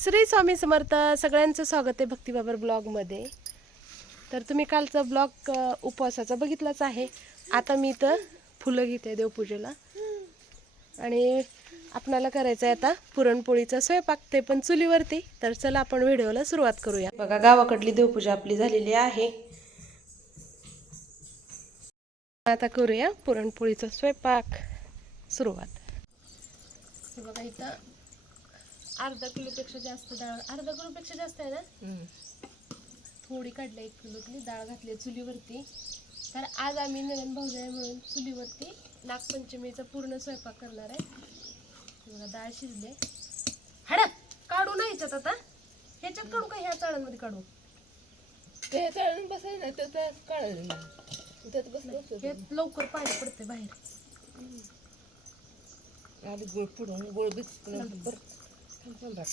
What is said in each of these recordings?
श्री स्वामी समर्थ सगळ्यांचं स्वागत आहे भक्तिबाबर ब्लॉगमध्ये. तर तुम्ही कालचा ब्लॉग उपवासाचा बघितलाच आहे. आता मी तर फुलं घेते देवपूजेला. आणि आपणाला करायचं आहे आता पुरणपोळीचा स्वयंपाक ते पण चुलीवरती. तर चला आपण व्हिडिओला सुरुवात करूया. बघा गावाकडली देवपूजा आपली झालेली आहे. आता करूया पुरणपोळीचा स्वयंपाक. सुरुवात. बघा इथं अर्धा किलोपेक्षा जास्त डाळ अर्धा किलोपेक्षा जास्त आहे ना? थोडी काढली एक किलोतली डाळ घातली चुलीवरती. तर आज आम्ही नवीन भाऊजाई म्हणून चुलीवरती नागपंचमीचा पूर्ण स्वयंपाक करणार आहे. बघा डाळ शिजले. हड काढू ना ह्याच्यात आता. ह्याच्यात काढू का? ह्या चाळांमध्ये काढू. ते चालून बसायचं नाही तर त्यात काढायचं नाही. त्यात बसलं हे लवकर पाणी पडते बाहेर. आधी गोळ पुढून गोळ बीच परत संभाट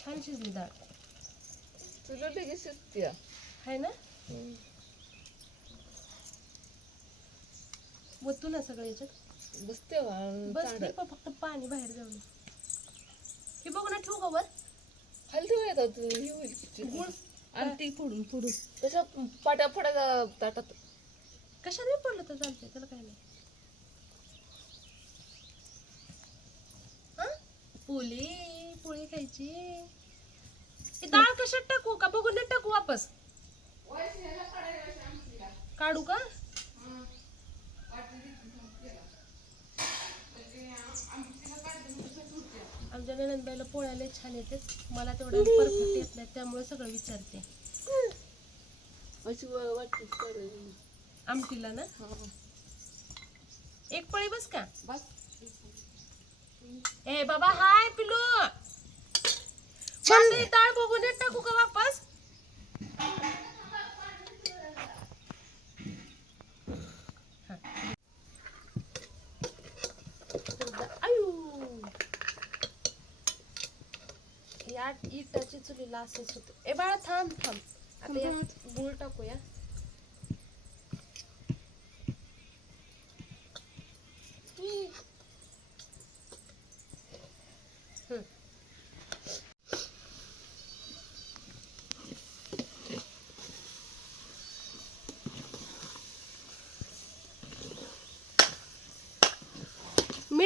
छान शिजली डाळ तुला लगेच शिजते आहे ना? वतू ना सगळं याच्यात. बसते बस नाही पण फक्त पाणी बाहेर जाऊन हे बघू ना ठेवू का वर? खाली ठेवू येतात तू हे होईल आणि ती फोडून फोडून. पाट्या फोडायचा ताटात कशाने पडलं तर चालतंय त्याला काय नाही. पोळी पोळी खायची. ही डाळ कशात टाकू? का बघून नाही टाकू वापस? काढू का? आमच्या नंदबाईला पोळ्याला छान येते मला तेवढं परफेक्ट येत नाही त्यामुळे सगळं विचारते. अशी वाटते. आमटीला ना. एक पळी बस का? बस. ए बाबा हाय पिलू हे डाळ बघून टाकू का वापस. या इटाची चुलीला असंच होत ए बाळा थांब थांब. आता यात गुळ टाकूया हम्म.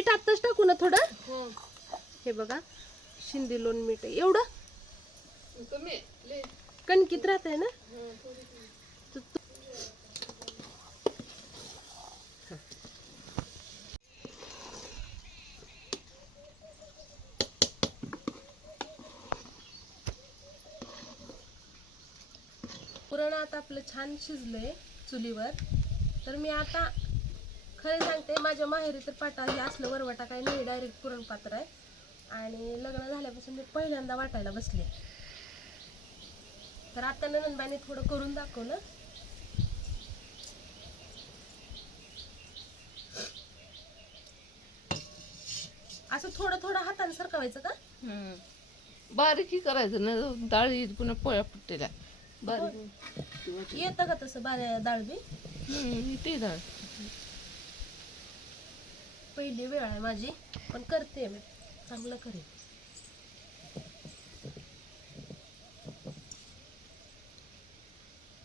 मीठ आत्ताच टाकू ना थोडं हं. हे बघा शिंदे लोण मीठ. एवढं. कणकीत राहत आहे ना हं, पुरण आता आपलं छान शिजलंय चुलीवर तर मी आता खरं सांगते माझ्या माहेरी तर पाटा हे असलं वरवाटा काही नाही डायरेक्ट पुरण पात्र आहे. आणि लग्न झाल्यापासून मी पहिल्यांदा वाटायला बसले. तर आता नंदबाईने थोडं करून दाखवलं. असं थोडं थोडं हाताने सरकवायचं का. बारीक करायचं ना डाळी पुन्हा पोळ्या फुटलेल्या. बारीक. येतं का तसं बाऱ्या डाळ बी? ते डाळ. पहिली वेळ आहे माझी पण करते मी. चांगलं करेन.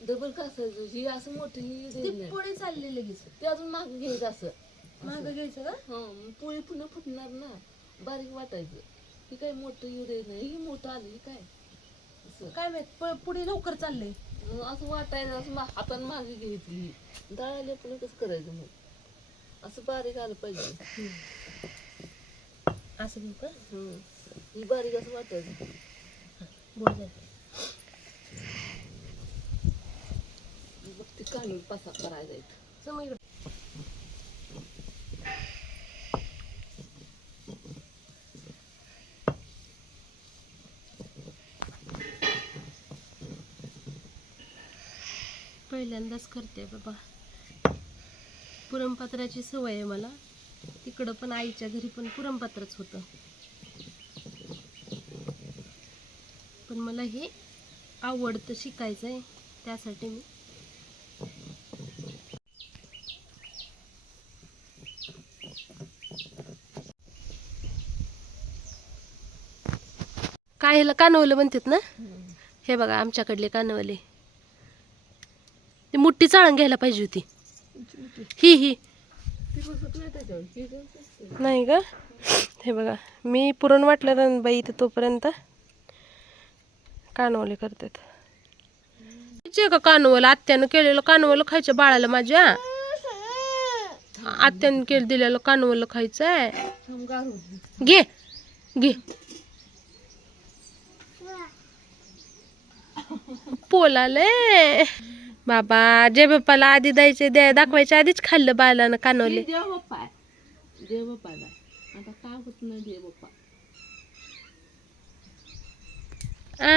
डबल कासायचं. ही असं मोठी ही ती द्यायची नाही. पोळी चालली लगेच. ते अजून माग घ्यायचं असं. मागं घ्यायचं का? हं, मग पोळी पुन्हा फुटणार ना. बारीक वाटायचं. ही काय मोठं येऊ द्यायचं नाही. ही मोठं आलं ही काय? असं. काय माहीत प- पुढे लवकर चाललंय. मग असं वाटायचं असं मा- हातानं मागे घ्यायची ही. डाळ आली पुन्हा कसं करायचं मग? असं बारीक आलं पाहिजे असं घेऊ का हं. बारीक असं वाटायचं बोल मग ते काढून पसा करायचा इथं. समोर इकडं. पहिल्यांदाच करते बाबा पुरणपात्राची सवय आहे मला. तिकडं पण आईच्या घरी पण पुरणपात्रच होतं. पण मला हे आवडतं शिकायचं आहे त्यासाठी मी काय ह्याला कानवलं म्हणतात ना? हे बघा आमच्याकडले कानवले. ती मोठी चाळण घ्यायला पाहिजे होती. ही ही. नाही का ग. हे बघा मी पुरण वाटलं ना बाई इथे तोपर्यंत कानवले करतात. जे का कानवलं? आत्यानं केलेलं कानवलं खायचं बाळाला माझ्या. आत्यानं केलं दिलेलं कानवलं खायचं आहे घे घे. पोलाले. बाबा जे बाप्पाला आधी द्यायचे द्या दाखवायच्या आधीच खाल्लं बाळानं कानवले देव बाप्पा आहे. देव बाप्पाला आता काय होत नाही देव बाप्पा. आ,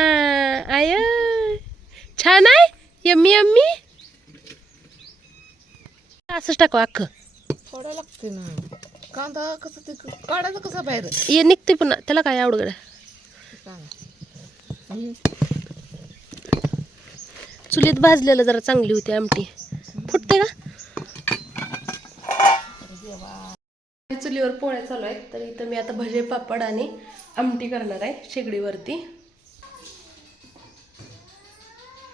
आय छान आहे? Yummy yummy? असंच टाकू अख्खं. फोडा लागते ना. कांदा कसं ते काढायचं कसं बाहेर? ये निघते पुन्हा. त्याला काय आवड हम्म. चुलीत भाजलेलं जरा चांगली होती आमटी. फुटते का? चुलीवर पोळ्या चालू आहेत. तर इथं मी आता भजे पापड आणि आमटी करणार आहे शेगडीवरती.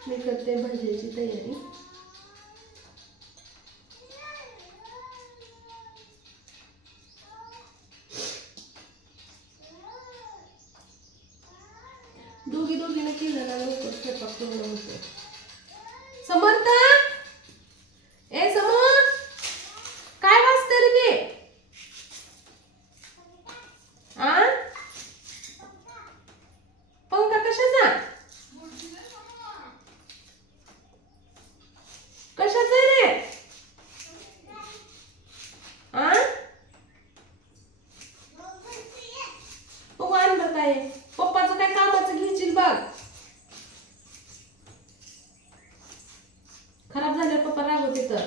मी करते भजेची तयारी. दोघी दोघीने केलं ना लवकर स्वयंपाक पूर्ण होतो समर्थ ए समोर काय वाजते रे ते आ पंखा कशाचा कशाचा आहे रे आ बघू अंदर काय आहे. पप्पाचं काय कामाचं घ्यायची बघ खराब झाले पप्पा रागवते तर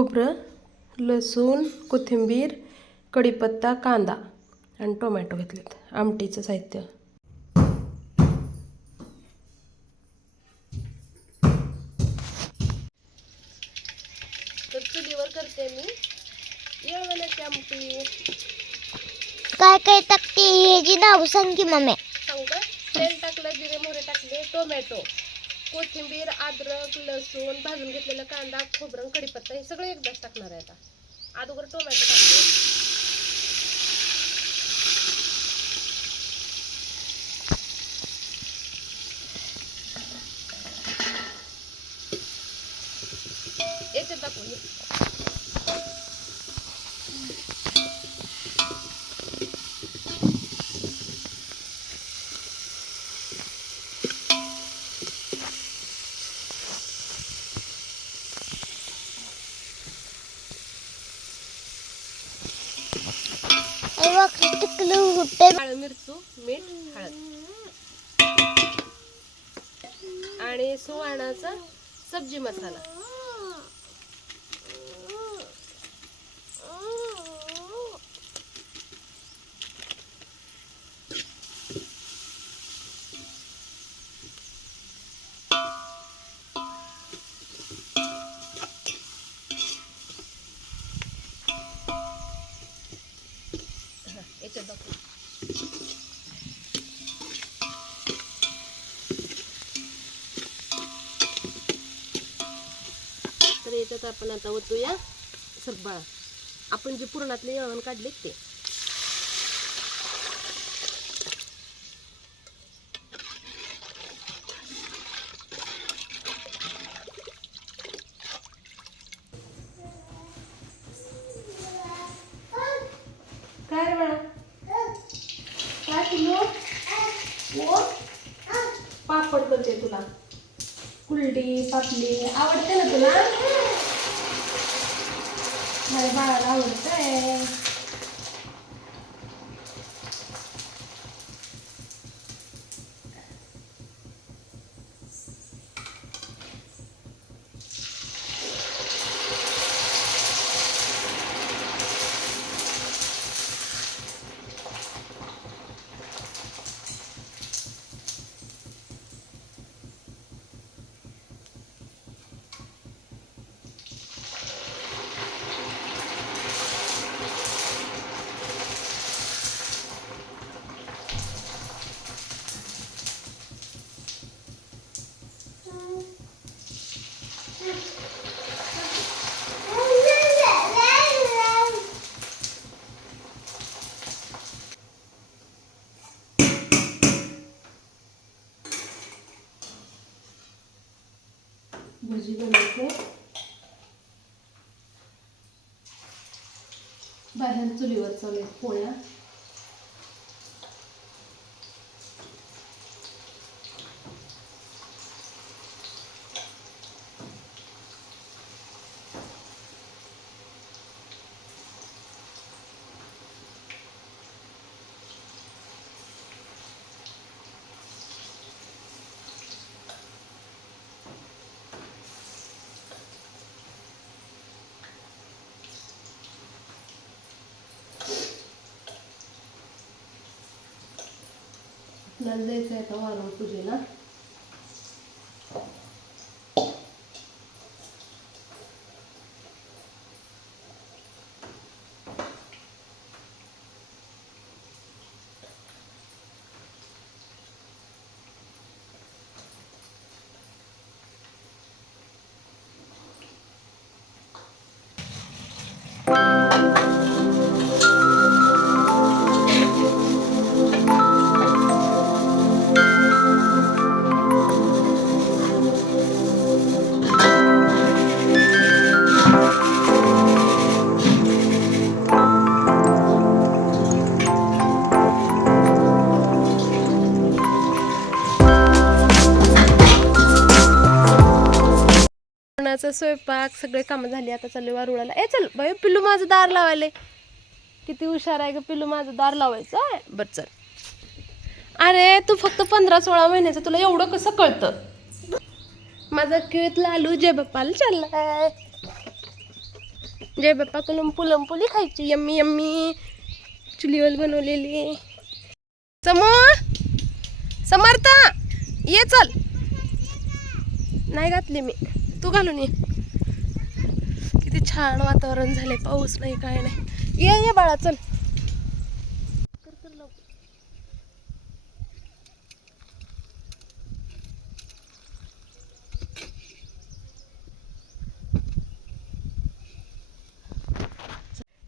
खोबरं लसूण कोथिंबीर कढीपत्ता कांदा आणि टोमॅटो घेतलेत. आमटीचं साहित्य. तर चुलीवर करते मी. येळवण्याची आमटी. काय काय टाकते ह्याची नाव सांग की मम्मी. सांगू का? तेल टाकलं जिरे मोहरे टाकले टोमॅटो. कोथिंबीर अद्रक लसूण भाजून घेतलेला कांदा खोबरं कढीपत्ता हे सगळं एकदाच टाकणार आहे आता. अगोदर टोमॅटो टाकतो याच्यात टाकू हे बघ टिकलं होते काळं मिरचू मीठ हळद. आणि सुवाणाचा सब्जी मसाला. तर याच्यात आपण आता ओतूया सब्बाळा आपण जे पुरणातले यळण काढले ते. काय काय पापड करते तुला. कुलडी पापली आवडते ना तुला? माझ्या बाळाला आवडतंय. बाहेर चुलीवर चालू आहेत पोळ्या. आपल्याला जायचं आहे का वारम पूजेला. जेवणाचा स्वयंपाक सगळे कामं झाली आता चालले वारुळाला. ए चल बाई पिल्लू माझं दार लावायले. किती हुशार आहे का पिल्लू माझं दार लावायचं आहे बरं चल. अरे तू फक्त पंधरा सोळा महिन्याचं तुला एवढं कसं कळतं? माझा खेळत लालू जय बाप्पाला चाललाय. जय बाप्पा लंपू लंपुली खायची यम्मी यम्मी. चुलीवर बनवलेली. समोर समर्थ ये चल. नाही घातली मी. तू घालून ये. किती छान वातावरण झाले पाऊस नाही काय नाही. ये ये बाळा चल.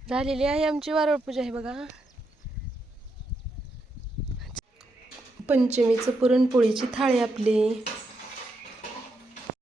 झालेली आहे आमची वारळ पूजा आहे बघा. पंचमीचं पुरणपोळीची थाळी आपली.